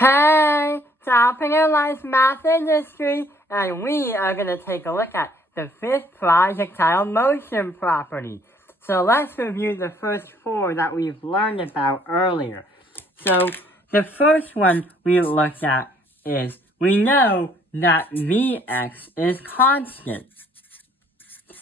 Hey, Dropping in Life Math Industry, and we are going to take a look at the fifth projectile motion property. So let's review the first four that we've learned about earlier. So the first one we looked at is we know that Vx is constant.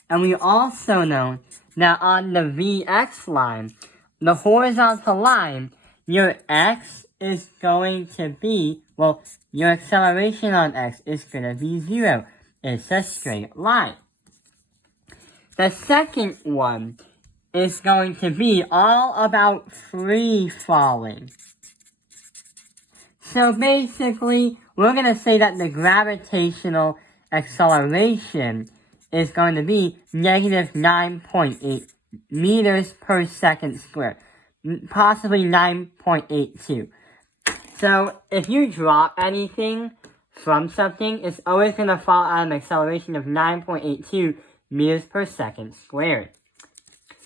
And we also know that on the Vx line, the horizontal line, your x is going to be, well, your acceleration on x is going to be 0. It's a straight line. The second one is going to be all about free falling. So basically, we're going to say that the gravitational acceleration is going to be negative 9.8 meters per second squared, possibly 9.82. So if you drop anything from something, it's always going to fall at an acceleration of 9.82 meters per second squared.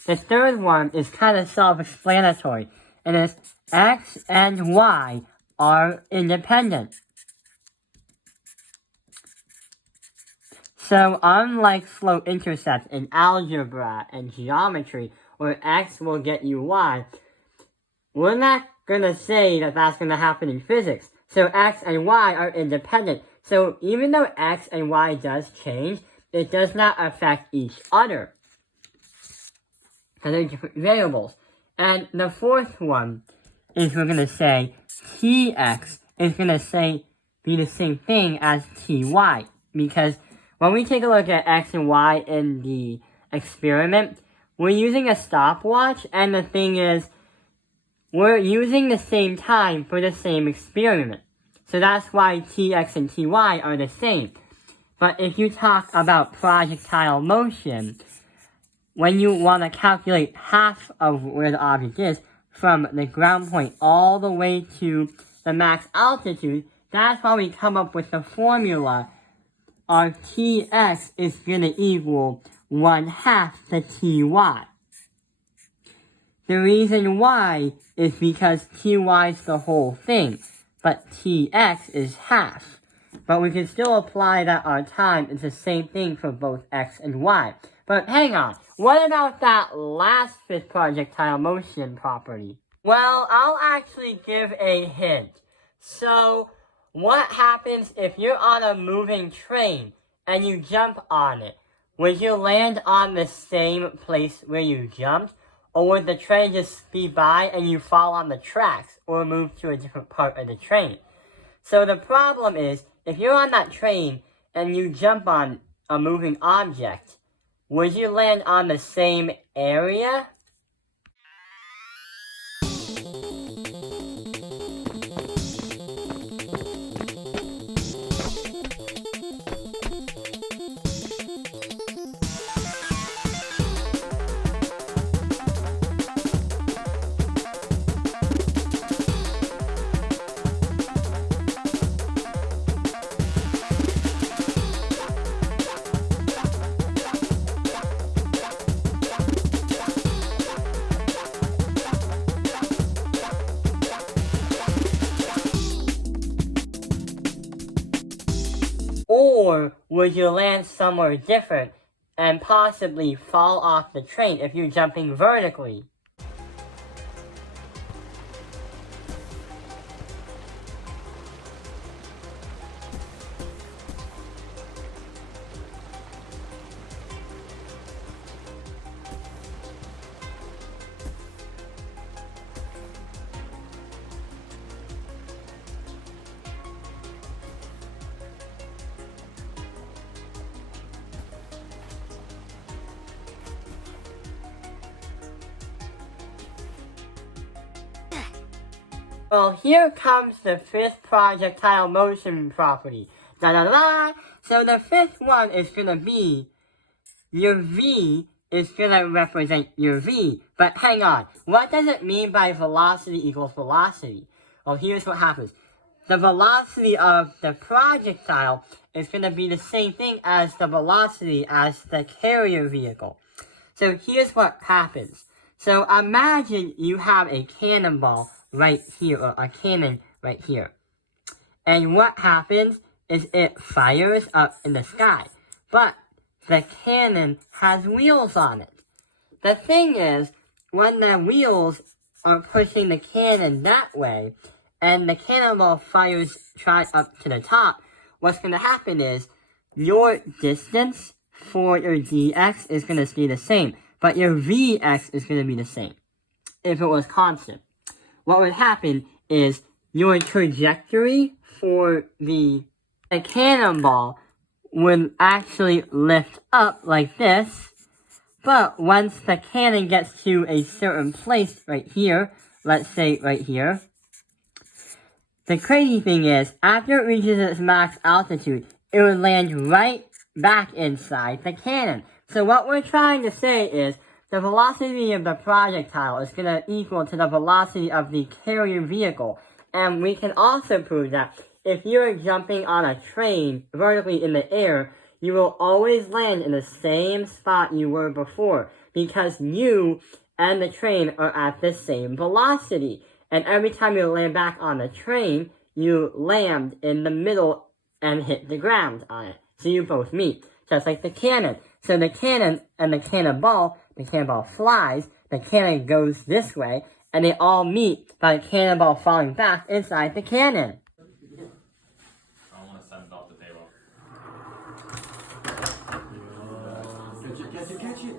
The third one is kind of self-explanatory, and it's x and y are independent. So unlike slope-intercept in algebra and geometry, where x will get you y, we're not going to say that that's going to happen in physics. So x and y are independent. So even though x and y does change, it does not affect each other, because they're different variables. And the fourth one is we're going to say tx is going to be the same thing as ty, because when we take a look at x and y in the experiment, we're using a stopwatch, and the thing is, we're using the same time for the same experiment. So that's why tx and ty are the same. But if you talk about projectile motion, when you want to calculate half of where the object is, from the ground point all the way to the max altitude, that's why we come up with the formula. Our tx is going to equal 1/2 the ty. The reason why is because ty is the whole thing, but tx is half. But we can still apply that our time is the same thing for both x and y. But hang on, what about that last fifth projectile motion property? Well, I'll actually give a hint. So, what happens if you're on a moving train and you jump on it? Would you land on the same place where you jumped? Or would the train just speed by and you fall on the tracks or move to a different part of the train? So the problem is, if you're on that train and you jump on a moving object, would you land on the same area? Or would you land somewhere different and possibly fall off the train if you're jumping vertically? Well, here comes the fifth projectile motion property. So the fifth one is going to be, your v is going to represent your v. But hang on, what does it mean by velocity equals velocity? Well, here's what happens. The velocity of the projectile is going to be the same thing as the velocity as the carrier vehicle. So here's what happens. So imagine you have a cannonball right here, or a cannon right here. And what happens is it fires up in the sky. But the cannon has wheels on it. The thing is, when the wheels are pushing the cannon that way, and the cannonball fires try up to the top, what's going to happen is your distance for your dx is going to stay the same, but your vx is going to be the same if it was constant. What would happen is your trajectory for the cannonball would actually lift up like this, but once the cannon gets to a certain place right here, let's say right here, the crazy thing is, after it reaches its max altitude, it would land right back inside the cannon. So what we're trying to say is, the velocity of the projectile is going to equal to the velocity of the carrier vehicle. And we can also prove that if you're jumping on a train vertically in the air, you will always land in the same spot you were before, because you and the train are at the same velocity. And every time you land back on the train, you land in the middle and hit the ground on it. So you both meet, just like the cannon. So the cannon and the cannonball flies, the cannon goes this way, and they all meet by the cannonball falling back inside the cannon. I want to send it off the table. Catch it.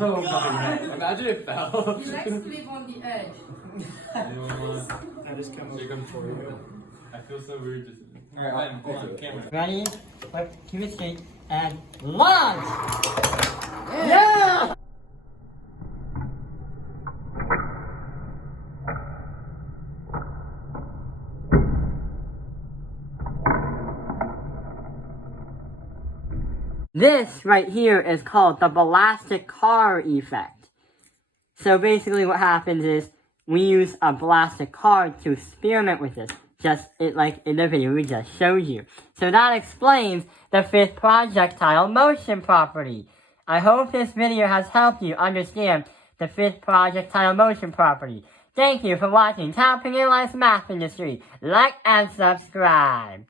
Oh my god! Imagine it fell. He likes to live on the edge. I just come for you. I feel so weird just. Alright, Hold on, camera. Ready? Keep it straight, and launch! Yeah! This right here is called the ballistic car effect. So basically what happens is we use a ballistic car to experiment with this. Just like in the video we just showed you. So that explains the fifth projectile motion property. I hope this video has helped you understand the fifth projectile motion property. Thank you for watching Tapping in Life's Math Industry. Like and subscribe.